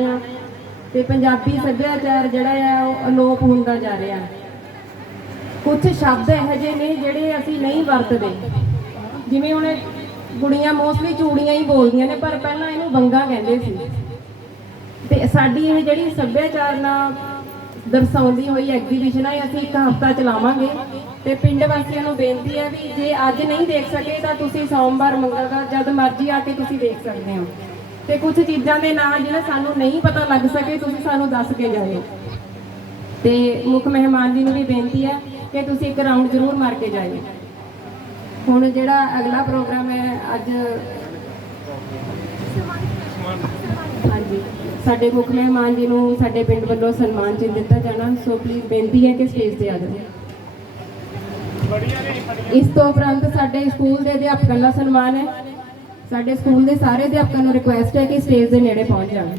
ਆ। ਤੇ ਪੰਜਾਬੀ ਸੱਭਿਆਚਾਰ ਜਿਹੜਾ ਆ, ਉਹ ਅਲੋਪ ਹੁੰਦਾ ਜਾ ਰਿਹਾ। ਕੁਝ ਸ਼ਬਦ ਇਹੋ ਜਿਹੇ ਨੇ ਜਿਹੜੇ ਅਸੀਂ ਨਹੀਂ ਵਰਤਦੇ। ਜਿਵੇਂ ਹੁਣ ਕੁੜੀਆਂ ਮੋਸਟਲੀ ਚੂੜੀਆਂ ਹੀ ਬੋਲਦੀਆਂ ਨੇ, ਪਰ ਪਹਿਲਾਂ ਇਹਨੂੰ ਬੰਗਾ ਕਹਿੰਦੇ ਸੀ। ਤੇ ਸਾਡੀ ਇਹ ਜਿਹੜੀ ਸੱਭਿਆਚਾਰ ਨਾਲ ਦਰਸਾਉਂਦੀ ਹੋਈ ਐਗਜ਼ੀਬਿਸ਼ਨ ਹੈ ਅਸੀਂ ਇੱਕ ਹਫ਼ਤਾ ਚਲਾਵਾਂਗੇ। ਤੇ ਪਿੰਡ ਵਾਸੀਆਂ ਨੂੰ ਬੇਨਤੀ ਹੈ ਵੀ ਜੇ ਅੱਜ ਨਹੀਂ ਦੇਖ ਸਕੇ, ਤਾਂ ਤੁਸੀਂ ਸੋਮਵਾਰ, ਮੰਗਲਵਾਰ ਜਦ ਮਰਜ਼ੀ ਆ ਕੇ ਤੁਸੀਂ ਦੇਖ ਸਕਦੇ ਹੋ। ਤੇ ਕੁਝ ਚੀਜ਼ਾਂ ਦੇ ਨਾਂ ਜਿਹੜਾ ਸਾਨੂੰ ਨਹੀਂ ਪਤਾ ਲੱਗ ਸਕੇ, ਤੁਸੀਂ ਸਾਨੂੰ ਦੱਸ ਕੇ ਜਾਇਓ। ਤੇ ਮੁੱਖ ਮਹਿਮਾਨ ਜੀ ਨੂੰ ਵੀ ਬੇਨਤੀ ਹੈ ਕਿ ਤੁਸੀਂ ਇੱਕ ਰਾਊਂਡ ਜ਼ਰੂਰ ਮਾਰ ਕੇ ਜਾਇਓ। ਹੁਣ ਜਿਹੜਾ ਅਗਲਾ ਪ੍ਰੋਗਰਾਮ ਹੈ, ਅੱਜ ਹਾਂਜੀ, ਸਾਡੇ ਮੁੱਖ ਮਹਿਮਾਨ ਜੀ ਨੂੰ ਸਾਡੇ ਪਿੰਡ ਵੱਲੋਂ ਸਨਮਾਨ ਚਿੰਨ੍ਹ ਦਿੱਤਾ ਜਾਣਾ। ਸੋ ਪਲੀਜ਼ ਬੇਨਤੀ ਹੈ ਕਿ ਸਟੇਜ ਤੇ ਆ ਜਾਓ। ਇਸ ਤੋਂ ਉਪਰੰਤ ਸਾਡੇ ਸਕੂਲ ਦੇ ਅਧਿਆਪਕਾਂ ਦਾ ਸਨਮਾਨ ਹੈ। ਸਾਡੇ ਸਕੂਲ ਦੇ ਸਾਰੇ ਅਧਿਆਪਕਾਂ ਨੂੰ ਰਿਕੁਐਸਟ ਹੈ ਕਿ ਸਟੇਜ ਦੇ ਨੇੜੇ ਪਹੁੰਚ ਜਾਣ।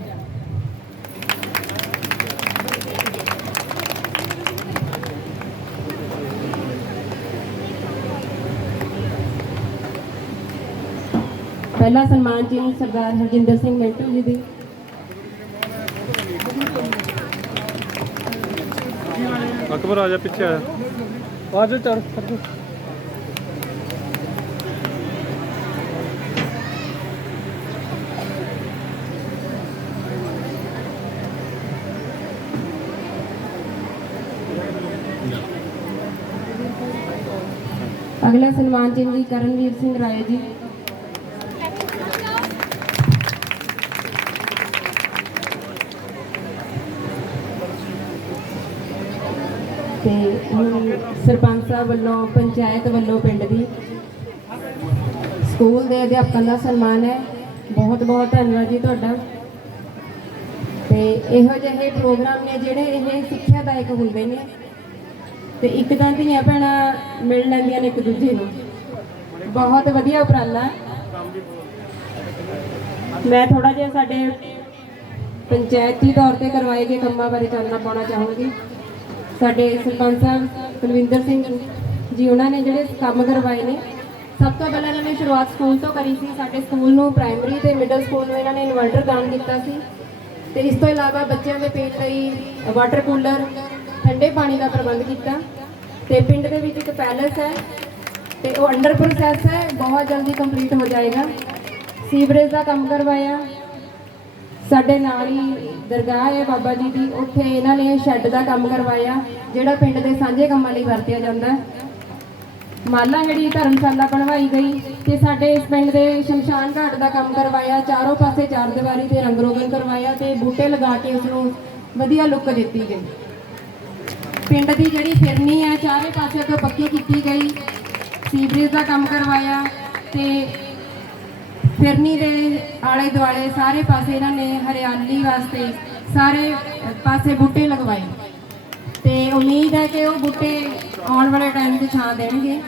ਪਹਿਲਾ ਸਨਮਾਨ ਜੀ ਸਰਦਾਰ ਹਰਜਿੰਦਰ ਸਿੰਘ ਮਿੰਟੂ ਜੀ ਦੀ। ਅਕਬਰ ਆ ਜਾ ਪਿੱਛੇ ਆ ਆ ਜਾ ਚੜ ਅਗਲਾ ਸਨਮਾਨ ਜੀ ਜੀ ਕਰਨਵੀਰ ਸਿੰਘ ਰਾਏ ਜੀ। ਤੇ ਸਰਪੰਚ ਸਾਹਿਬ ਵੱਲੋਂ, ਪੰਚਾਇਤ ਵੱਲੋਂ ਪਿੰਡ ਦੀ ਸਕੂਲ ਦੇ ਅਧਿਆਪਕਾਂ ਦਾ ਸਨਮਾਨ ਹੈ। ਬਹੁਤ ਬਹੁਤ ਧੰਨਵਾਦ ਜੀ ਤੁਹਾਡਾ। ਤੇ ਇਹੋ ਜਿਹੇ ਪ੍ਰੋਗਰਾਮ ਨੇ ਜਿਹੜੇ ਇਹ ਸਿੱਖਿਆ ਦਾਇਕ ਹੁੰਦੇ ਨੇ। ਤੇ ਇੱਕ ਤਾਂ ਧੀਆਂ ਭੈਣਾਂ ਮਿਲ ਲੈਂਦੀਆਂ ਨੇ ਇੱਕ ਦੂਜੇ ਨੂੰ। ਬਹੁਤ ਵਧੀਆ ਉਪਰਾਲਾ। ਮੈਂ ਥੋੜਾ ਜਿਹਾ ਸਾਡੇ ਪੰਚਾਇਤੀ ਤੌਰ ਤੇ ਕਰਵਾਏ ਗਏ ਕੰਮਾਂ ਬਾਰੇ ਚਾਨਣਾ ਪਾਉਣਾ ਚਾਹੂੰਗੀ। ਸਾਡੇ ਸਰਪੰਚ ਸਾਹਿਬ ਕੁਲਵਿੰਦਰ ਸਿੰਘ ਜੀ, ਉਹਨਾਂ ਨੇ ਜਿਹੜੇ ਕੰਮ ਕਰਵਾਏ ਨੇ। ਸਭ ਤੋਂ ਪਹਿਲਾਂ ਇਹਨਾਂ ਨੇ ਸ਼ੁਰੂਆਤ ਸਕੂਲ ਤੋਂ ਕਰੀ ਸੀ। ਸਾਡੇ ਸਕੂਲ ਨੂੰ ਪ੍ਰਾਇਮਰੀ ਤੇ ਮਿਡਲ ਸਕੂਲ ਨੂੰ ਇਹਨਾਂ ਨੇ ਇਨਵਰਟਰ ਦਾਨ ਕੀਤਾ ਸੀ। ਤੇ ਇਸ ਤੋਂ ਇਲਾਵਾ ਬੱਚਿਆਂ ਦੇ ਪੀਣ ਲਈ ਵਾਟਰ ਕੂਲਰ ਠੰਡੇ ਪਾਣੀ ਦਾ ਪ੍ਰਬੰਧ ਕੀਤਾ ਤੇ ਪਿੰਡ ਦੇ ਵਿੱਚ ਇੱਕ ਪੈਲਸ ਹੈ ਤੇ ਉਹ ਅੰਡਰ ਪ੍ਰੋਸੈਸ ਹੈ, ਬਹੁਤ ਜਲਦੀ ਕੰਪਲੀਟ ਹੋ ਜਾਏਗਾ। ਸੀਵਰੇਜ ਦਾ ਕੰਮ ਕਰਵਾਇਆ। ਸਾਡੇ ਨਾਲ ਹੀ ਦਰਗਾਹ ਹੈ ਬਾਬਾ ਜੀ ਦੀ, ਉੱਥੇ ਇਹਨਾਂ ਨੇ ਸ਼ੈੱਡ ਦਾ ਕੰਮ ਕਰਵਾਇਆ, ਜਿਹੜਾ ਪਿੰਡ ਦੇ ਸਾਂਝੇ ਕੰਮਾਂ ਲਈ ਵਰਤਿਆ ਜਾਂਦਾ ਹੈ। ਮਾਲਾ ਜਿਹੜੀ ਧਰਮਸ਼ਾਲਾ ਬਣਵਾਈ ਗਈ ਤੇ ਸਾਡੇ ਇਸ ਪਿੰਡ ਦੇ ਸ਼ਮਸ਼ਾਨ ਘਾਟ ਦਾ ਕੰਮ ਕਰਵਾਇਆ, ਚਾਰੋਂ ਪਾਸੇ ਚਾਰ ਦੀਵਾਰੀ ਤੇ ਰੰਗ ਰੋਗਨ ਕਰਵਾਇਆ ਤੇ ਬੂਟੇ ਲਗਾ ਕੇ ਉਸ ਨੂੰ ਵਧੀਆ ਲੁੱਕ ਦਿੱਤੀ ਗਈ। ਪਿੰਡ ਦੀ ਜਿਹੜੀ ਫਿਰਨੀ ਹੈ ਚਾਰੇ ਪਾਸੇ ਤੋਂ ਪੱਕੀ ਕੀਤੀ ਗਈ। ਸੀਵਰੇਜ ਦਾ ਕੰਮ ਕਰਵਾਇਆ ਤੇ ਫਿਰਨੀ ਦੇ ਆਲੇ ਦੁਆਲੇ ਸਾਰੇ ਪਾਸੇ ਇਹਨਾਂ ਨੇ ਹਰਿਆਲੀ ਵਾਸਤੇ ਸਾਰੇ ਪਾਸੇ ਬੂਟੇ ਲਗਵਾਏ। ਤੇ ਉਮੀਦ ਹੈ ਕਿ ਉਹ ਬੂਟੇ ਆਉਣ ਵਾਲੇ ਟਾਈਮ 'ਚ ਛਾਂ ਦੇਣਗੇ।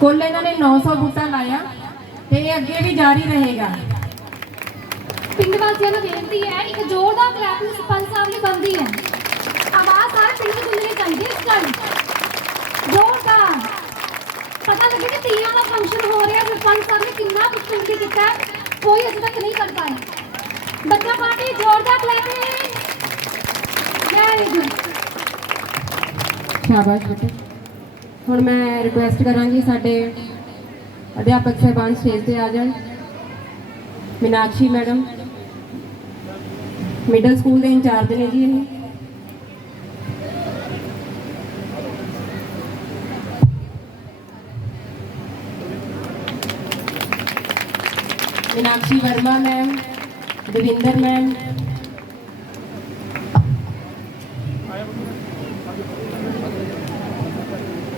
ਕੁੱਲ ਇਹਨਾਂ ਨੇ 900 ਬੂਟਾ ਲਾਇਆ ਤੇ ਇਹ ਅੱਗੇ ਵੀ ਜਾਰੀ ਰਹੇਗਾ। ਪਿੰਡ ਵਾਸੀਆਂ ਨੂੰ ਬੇਨਤੀ ਹੈ, ਇੱਕ ਜ਼ੋਰਦਾਰ ਕਲੈਪ ਸਰਪੰਚ ਸਾਹਿਬ ਲਈ ਬੰਦੀ ਹੈ। ਆਵਾਜ਼ ਸਾਰੇ ਪਿੰਡ ਨੂੰ ਗੁੰਜਣੀ ਚਾਹੀਦੀ ਇਸ ਗੱਲ ਜ਼ੋਰਦਾਰ। ਪਤਾ ਲੱਗੇ ਕਿ ਤੀਆਂ ਦਾ ਫੰਕਸ਼ਨ ਹੋ ਰਿਹਾ ਸਰਪੰਚ ਸਾਹਿਬ ਨੇ ਕਿੰਨਾ ਕੁਝ ਕੀਤਾ ਕੋਈ ਅਜੇ ਤੱਕ ਨਹੀਂ ਕਰ ਪਾਇਆ। ਬੱਚਾ ਪਾਰਟੀ ਜ਼ੋਰਦਾਰ ਕਲੈਪ ਵੈਰੀ ਗੁੱਡ ਸ਼ਾਬਾਸ਼ ਬੇਟੇ ਹੁਣ ਮੈਂ ਰਿਕੁਐਸਟ ਕਰਾਂਗੀ ਸਾਡੇ ਅਧਿਆਪਕ ਸਹਿਬਾਨ ਸਟੇਜ ਤੇ ਆ ਜਾਣ। ਮੀਨਾਕਸ਼ੀ ਮੈਡਮ। ਮਿਡਲ ਸਕੂਲ ਦੇ ਇੰਚਾਰਜ ਨੇ ਜੀ ਇਹ। ਮੀਨਾਕਸ਼ੀ ਵਰਮਾ ਮੈਮ ਦਵਿੰਦਰ ਮੈਮ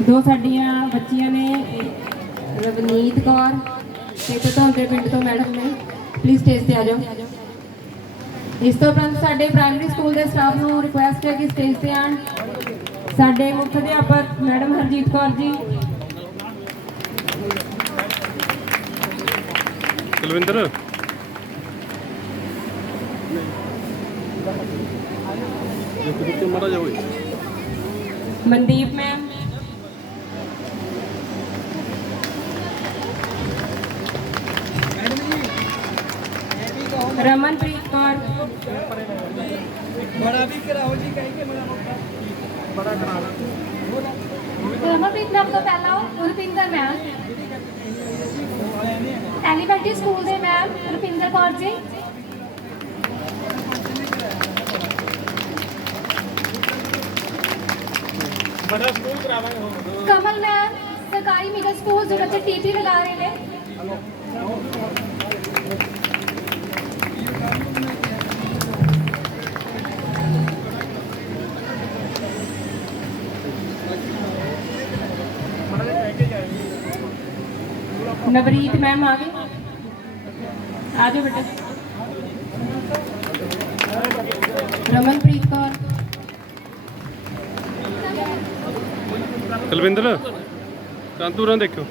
ਦੋ ਸਾਡੀਆਂ ਬੱਚੀਆਂ ਨੇ ਰਵਨੀਤ ਕੌਰ ਤੇ ਤਤੌਂਦੇ ਪਿੰਡ ਤੋਂ ਮੈਡਮ ਨੇ। ਪਲੀਜ਼ ਸਟੇਜ ਤੇ ਆ ਜਾਓ। ਇਸ ਤੋਂ ਉਪਰੰਤ ਸਾਡੇ ਪ੍ਰਾਇਮਰੀ ਸਕੂਲ ਦੇ ਸਟਾਫ ਨੂੰ ਰਿਕੁਐਸਟ ਹੈ ਕਿ ਸਟੇਜ ਤੇ ਆਣ ਸਾਡੇ ਮੁੱਖ ਅਧਿਆਪਕ ਮੈਡਮ ਹਰਜੀਤ ਕੌਰ ਜੀ ਕੁਲਵਿੰਦਰ ਇੱਕ ਵਿੱਚ ਮੜਾ ਜਾ ਓਏ ਮਨਦੀਪ ਮੈਮ ਰਮਨਪ੍ਰੀਤ ਕੌਰ ਰਮਨਪ੍ਰੀਤ ਮੈਮ ਤੋਂ ਪਹਿਲਾਂ ਰੁਪਿੰਦਰ ਮੈਮ ਐਲੀਮੈਂਟਰੀ ਸਕੂਲ ਦੇ ਮੈਮ ਰੁਪਿੰਦਰ ਕੌਰ ਜੀ। ਕਮਲ ਮੈਮ ਸਰਕਾਰੀ ਮਿਡਲ ਸਕੂਲ ਦੇ ਬੱਚੇ ਟੀਪੀ ਲਗਾ ਰਹੇ ਨੇ। ਨਵਰੀਤ ਮੈਮ ਆ ਗਏ। ਆ ਜਾਓ ਬੇਟਾ। ਰਮਨਪ੍ਰੀਤ ਕੌਰ। ਕੁਲਵਿੰਦਰ ਕਾਂਤੂਰਾਂ ਦੇਖਿਓ।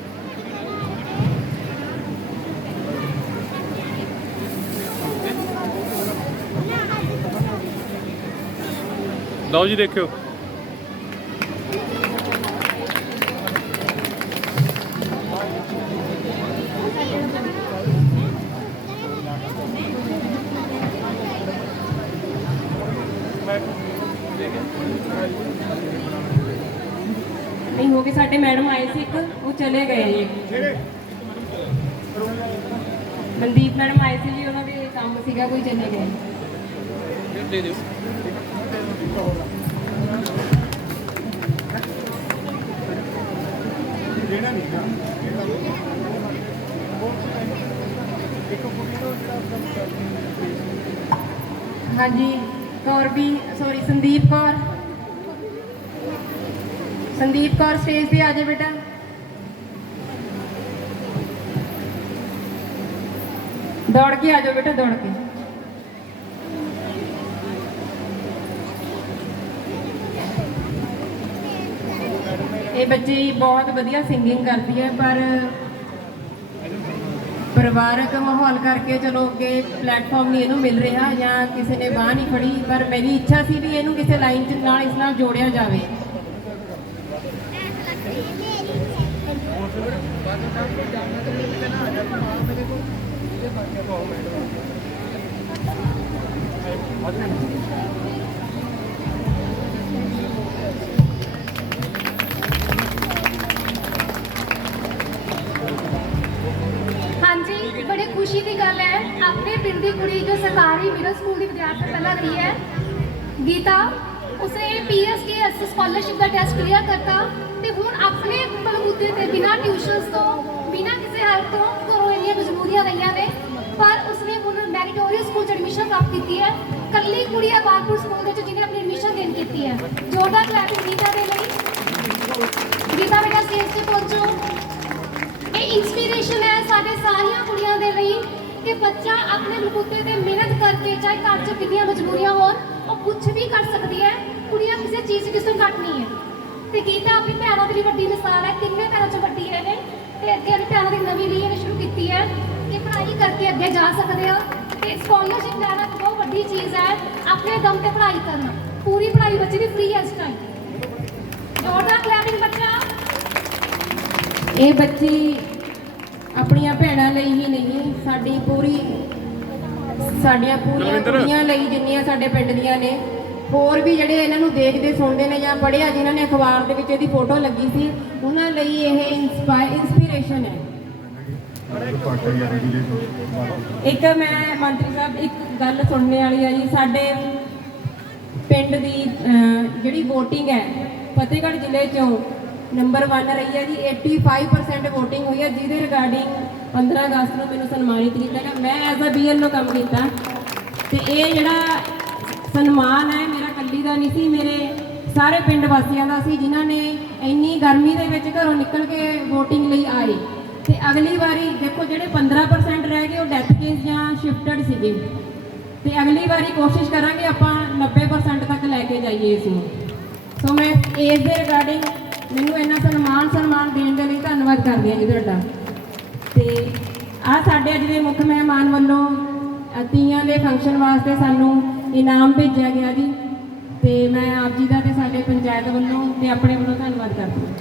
ਲਓ ਜੀ, ਦੇਖਿਓ। ਨਹੀਂ ਹੋ ਗਏ ਸਾਡੇ ਮੈਡਮ ਆਏ ਸੀ ਇੱਕ ਉਹ ਚਲੇ ਗਏ ਜੀ ਮਨਦੀਪ ਮੈਡਮ ਆਏ ਸੀ ਜੀ ਉਹਨਾਂ ਦੇ ਕੰਮ ਸੀਗਾ ਕੋਈ ਚਲੇ ਗਏ ਦੇ ਦਿਓ ਹਾਂਜੀ ਕੌਰ ਸੌਰੀ ਸੰਦੀਪ ਕੌਰ। ਸੰਦੀਪ ਕੌਰ ਸਟੇਜ ਤੇ ਆ ਜਾਓ ਬੇਟਾ। ਦੌੜ ਕੇ ਆ ਜਾਓ ਬੇਟਾ, ਦੌੜ ਕੇ। ਇਹ ਬੱਚੀ ਬਹੁਤ ਵਧੀਆ ਸਿੰਗਿੰਗ ਕਰਦੀ ਹੈ, ਪਰ ਪਰਿਵਾਰਕ ਮਾਹੌਲ ਕਰਕੇ ਚਲੋ ਅੱਗੇ ਪਲੇਟਫਾਰਮ ਨਹੀਂ ਇਹਨੂੰ ਮਿਲ ਰਿਹਾ ਜਾਂ ਕਿਸੇ ਨੇ ਬਾਹ ਨਹੀਂ ਫੜੀ, ਪਰ ਮੇਰੀ ਇੱਛਾ ਸੀ ਵੀ ਇਹਨੂੰ ਕਿਸੇ ਲਾਈਨ 'ਚ ਨਾਲ ਇਸ ਨਾਲ ਜੋੜਿਆ ਜਾਵੇ। ਹਾਂਜੀ ਬੜੀ ਖੁਸ਼ੀ ਦੀ ਗੱਲ ਹੈ ਆਪਣੇ ਪਿੰਡ ਦੀ ਕੁੜੀ ਜੋ ਸਰਕਾਰੀ ਮਿਡਲ ਸਕੂਲ ਦੀ ਵਿਦਿਆਰਥਣ ਪਹਿਲਾਂ ਰਹੀ ਹੈ ਗੀਤਾ ਉਸਨੇ ਪੀਐਸਕੇਐਸ ਸਕਾਲਰਸ਼ਿਪ ਦਾ ਟੈਸਟ ਕਲੀਅਰ ਕਰਤਾ ਤੇ ਹੁਣ ਆਪਣੇ ਬਲਬੂਤੇ ਤੇ ਬਿਨਾਂ ਟਿਊਸ਼ਨਸ ਤੋਂ, ਬਿਨਾਂ ਕਿਸੇ ਹੈਲਪ ਤੋਂ ਘਰੋਂ ਇੰਨੀਆਂ ਮਜਬੂਰੀਆਂ ਰਹੀਆਂ ਨੇ। ਪਰ ਉਸਨੇ ਹੁਣ ਮੈਰੀਟੋਰੀਅਸ ਸਕੂਲ ਚ ਐਡਮਿਸ਼ਨ ਪ੍ਰਾਪਤ ਕੀਤੀ ਹੈ। ਕੱਲੀ ਕੁੜੀ ਹੈ ਬਾਗਪੁਰ ਸਕੂਲ ਦੇ ਵਿੱਚ ਜਿਹਨੇ ਆਪਣੀ ਐਡਮਿਸ਼ਨ ਗੇਨ ਕੀਤੀ ਹੈ। ਜੋਰਦਾਰ ਕਲੈਪਿੰਗ ਗੀਤਾ ਦੇ ਲਈ। ਗੀਤਾ ਬੇਟਾ ਸਟੇਜ ਤੇ ਪਹੁੰਚੋ। ਇਹ ਇਨਸਪੀਰੇਸ਼ਨ ਹੈ ਸਾਡੇ ਸਾਰੀਆਂ ਕੁੜੀਆਂ ਦੇ ਲਈ ਕਿ ਬੱਚਾ ਆਪਣੇ ਬਲਬੂਤੇ ਤੇ ਮਿਹਨਤ ਕਰਕੇ ਚਾਹੇ ਘਰ 'ਚ ਕਿੰਨੀਆਂ ਮਜਬੂਰੀਆਂ ਹੋਣ, ਉਹ ਕੁਝ ਵੀ ਕਰ ਸਕਦੀ ਹੈ। ਕੁੜੀਆਂ ਕਿਸੇ ਚੀਜ਼ ਕਿਸੇ ਤੋਂ ਘੱਟ ਨਹੀਂ ਹੈ। ਤੇ ਗੀਤਾ ਆਪਣੀ ਭੈਣਾਂ ਦੇ ਲਈ ਵੱਡੀ ਮਿਸਾਲ ਹੈ ਤਿੰਨੇ ਭੈਣਾਂ 'ਚੋਂ ਵੱਡੀ ਹੈ ਇਹ। ਤੇ ਅੱਗੇ ਆਪਣੀ ਭੈਣਾਂ ਦੀ ਨਵੀਂ ਲਈ ਇਹਨੇ ਸ਼ੁਰੂ ਕੀਤੀ ਹੈ ਕਿ ਪੜ੍ਹਾਈ ਕਰਕੇ ਅੱਗੇ ਜਾ ਸਕਦੇ ਹੋ। ਤੇ ਸਕਾਲਰਸ਼ਿਪ ਲੈਣਾ ਬਹੁਤ ਵੱਡੀ ਚੀਜ਼ ਹੈ, ਆਪਣੇ ਦਮ ਤੇ ਪੜ੍ਹਾਈ ਕਰਨਾ। ਪੂਰੀ ਪੜ੍ਹਾਈ ਬੱਚੇ ਦੀ ਫ੍ਰੀ ਹੈ ਇਸ ਟਾਈਮ ਜੋਰਦਾਰ ਕਲੈਪਿੰਗ ਬੱਚਾ। ਇਹ ਬੱਚੀ ਆਪਣੀਆਂ ਭੈਣਾਂ ਲਈ ਹੀ ਨਹੀਂ ਸਾਡੀ ਪੂਰੀ ਸਾਡੀਆਂ ਪੂਰੀਆਂ। ਕੁੜੀਆਂ ਲਈ ਜਿੰਨੀਆਂ ਸਾਡੇ ਪਿੰਡ ਦੀਆਂ ਨੇ ਹੋਰ ਵੀ ਜਿਹੜੇ ਇਹਨਾਂ ਨੂੰ ਦੇਖਦੇ ਸੁਣਦੇ ਨੇ ਜਾਂ ਪੜ੍ਹਿਆ ਜਿਨ੍ਹਾਂ ਨੇ ਅਖਬਾਰ ਦੇ ਵਿੱਚ ਇਹਦੀ ਫੋਟੋ ਲੱਗੀ ਸੀ ਉਹਨਾਂ ਲਈ ਇਹ ਇਨਸਪਾਇਰ ਇਨਸਪੀਰੇਸ਼ਨ ਹੈ ਇੱਕ ਮੈਂ ਮੰਤਰੀ ਸਾਹਿਬ ਇੱਕ ਗੱਲ ਸੁਣਨੇ ਵਾਲੀ ਆ ਜੀ ਸਾਡੇ ਪਿੰਡ ਦੀ ਜਿਹੜੀ VOTING ਹੈ ਫਤਿਹਗੜ੍ਹ ਜ਼ਿਲ੍ਹੇ ਚੋਂ ਨੰਬਰ 1 ਰਹੀ ਹੈ ਜੀ 85% VOTING ਹੋਈ ਹੈ, ਜਿਹਦੇ ਰਿਗਾਰਡਿੰਗ 15 ਅਗਸਤ ਨੂੰ ਮੈਨੂੰ ਸਨਮਾਨਿਤ ਕੀਤਾ ਗਿਆ। ਮੈਂ ਐਜ਼ ਅ BLO ਕੰਮ ਕੀਤਾ। ਤੇ ਇਹ ਜਿਹੜਾ ਸਨਮਾਨ ਹੈ, ਮੇਰਾ ਕੱਲੀ ਦਾ ਨਹੀਂ ਸੀ, ਮੇਰੇ ਸਾਰੇ ਪਿੰਡ ਵਾਸੀਆਂ ਦਾ ਸੀ, ਜਿਨ੍ਹਾਂ ਨੇ ਇੰਨੀ ਗਰਮੀ ਦੇ ਵਿੱਚ ਘਰੋਂ ਨਿਕਲ ਕੇ VOTING ਲਈ ਆਏ। ਤੇ ਅਗਲੀ ਵਾਰੀ ਦੇਖੋ, ਜਿਹੜੇ 15% ਰਹਿ ਗਏ, ਉਹ ਡੈਥ ਕੇਸ ਜਾਂ ਸ਼ਿਫਟਡ ਸੀਗੇ। ਤੇ ਅਗਲੀ ਵਾਰੀ ਕੋਸ਼ਿਸ਼ ਕਰਾਂਗੇ ਆਪਾਂ 90% ਤੱਕ ਲੈ ਕੇ ਜਾਈਏ ਇਸ ਨੂੰ। ਸੋ ਮੈਂ ਇਸ ਦੇ ਰਿਗਾਰਡਿੰਗ ਮੈਨੂੰ ਇੰਨਾ ਸਨਮਾਨ ਸਨਮਾਨ ਦੇਣ ਦੇ ਲਈ ਧੰਨਵਾਦ ਕਰਦੀ ਹਾਂ ਜੀ ਤੁਹਾਡਾ। ਤੇ ਆ ਸਾਡੇ ਅੱਜ ਦੇ ਮੁੱਖ ਮਹਿਮਾਨ ਵੱਲੋਂ ਤੀਆਂ ਦੇ ਫੰਕਸ਼ਨ ਵਾਸਤੇ ਸਾਨੂੰ ਇਨਾਮ ਭੇਜਿਆ ਗਿਆ ਜੀ। ਤੇ ਮੈਂ ਆਪ ਜੀ ਦਾ ਤੇ ਸਾਡੇ ਪੰਚਾਇਤ ਵੱਲੋਂ ਤੇ ਆਪਣੇ ਵੱਲੋਂ ਧੰਨਵਾਦ ਕਰਦੀ ਹਾਂ।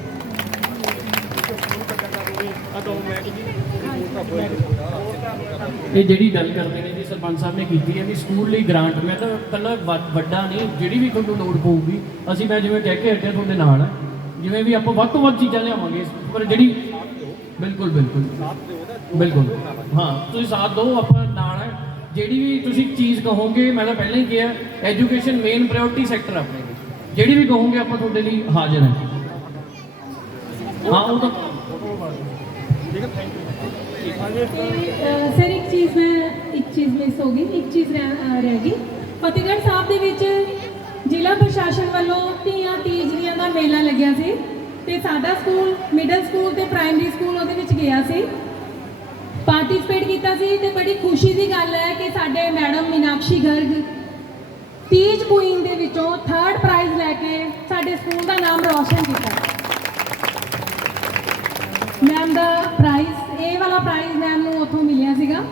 ਇਹ ਜਿਹੜੀ ਗੱਲ ਕਰਦੇ ਨੇ ਜੀ ਸਰਪੰਚ ਸਾਹਿਬ ਨੇ ਕੀਤੀ ਹੈ ਵੀ ਸਕੂਲ ਲਈ ਗ੍ਰਾਂਟ, ਮੈਂ ਤਾਂ ਕੱਲਾ ਵੱਡਾ ਨਹੀਂ, ਜਿਹੜੀ ਵੀ ਤੁਹਾਨੂੰ ਲੋੜ ਪਊਗੀ, ਅਸੀਂ ਮੈਂ ਜਿਵੇਂ ਕਹਿ ਕੇ ਹਟਿਆ ਤੁਹਾਡੇ ਨਾਲ ਜਿਵੇਂ ਵੀ ਆਪਾਂ ਵੱਧ ਤੋਂ ਵੱਧ ਚੀਜ਼ਾਂ ਲਿਆਵਾਂਗੇ ਪਰ ਜਿਹੜੀ ਬਿਲਕੁਲ ਬਿਲਕੁਲ। ਬਿਲਕੁਲ। ਹਾਂ, ਤੁਸੀਂ ਸਾਥ ਦਿਓ, ਆਪਾਂ ਨਾਲ ਹੈ ਜਿਹੜੀ ਵੀ ਤੁਸੀਂ ਚੀਜ਼ ਕਹੋਗੇ, ਮੈਂ ਤਾਂ ਪਹਿਲਾਂ ਹੀ ਕਿਹਾ ਐਜੂਕੇਸ਼ਨ ਮੇਨ ਪ੍ਰਾਇੋਰਟੀ ਸੈਕਟਰ ਆਪਣੇ ਲਈ। ਜਿਹੜੀ ਵੀ ਕਹੋਗੇ ਆਪਾਂ ਤੁਹਾਡੇ ਲਈ ਹਾਜ਼ਰ ਹਾਂ ਹਾਂ, ਉਹ ਤਾਂ ਸਰ, ਇੱਕ ਚੀਜ਼ ਮੈਂ ਇੱਕ ਚੀਜ਼ ਮਿਸ ਹੋ ਗਈ, ਇੱਕ ਚੀਜ਼ ਰਹਿ ਅਹ, ਰਹਿ ਗਈ। ਫਤਿਹਗੜ੍ਹ ਸਾਹਿਬ ਦੇ ਵਿੱਚ ਜ਼ਿਲ੍ਹਾ ਪ੍ਰਸ਼ਾਸਨ ਵੱਲੋਂ ਧੀਆਂ ਤੀਜੀਆਂ ਦਾ ਮੇਲਾ ਲੱਗਿਆ ਸੀ ਤੇ ਸਾਡਾ ਸਕੂਲ ਮਿਡਲ ਸਕੂਲ ਤੇ ਪ੍ਰਾਇਮਰੀ ਸਕੂਲ ਉਹਦੇ ਵਿੱਚ ਗਿਆ ਸੀ। ਪਾਰਟਿਸਿਪੇਟ ਕੀਤਾ ਸੀ ਤੇ ਬੜੀ ਖੁਸ਼ੀ ਦੀ ਗੱਲ ਹੈ ਕਿ ਸਾਡੇ ਮੈਡਮ ਮੀਨਾਕਸ਼ੀ ਗਰਗ ਤੀਜ ਕੁਈਨ ਦੇ ਵਿੱਚੋਂ ਥਰਡ ਪ੍ਰਾਈਜ਼ ਲੈ ਕੇ ਸਾਡੇ ਸਕੂਲ ਦਾ ਨਾਮ ਰੌਸ਼ਨ ਕੀਤਾ। ਮੈਮ ਦਾ ਪ੍ਰਾਈਜ਼ ਇਹ ਵਾਲਾ ਪ੍ਰਾਈਜ਼ ਮੈਮ ਨੂੰ ਉੱਥੋਂ ਮਿਲਿਆ ਸੀਗਾ।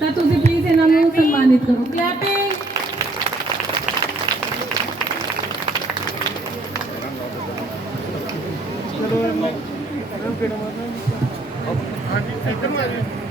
ਤਾਂ ਤੁਸੀਂ ਪਲੀਜ਼ ਇਹਨਾਂ ਨੂੰ ਸਨਮਾਨਿਤ ਕਰੋ। ਕਲੈਪਿੰਗ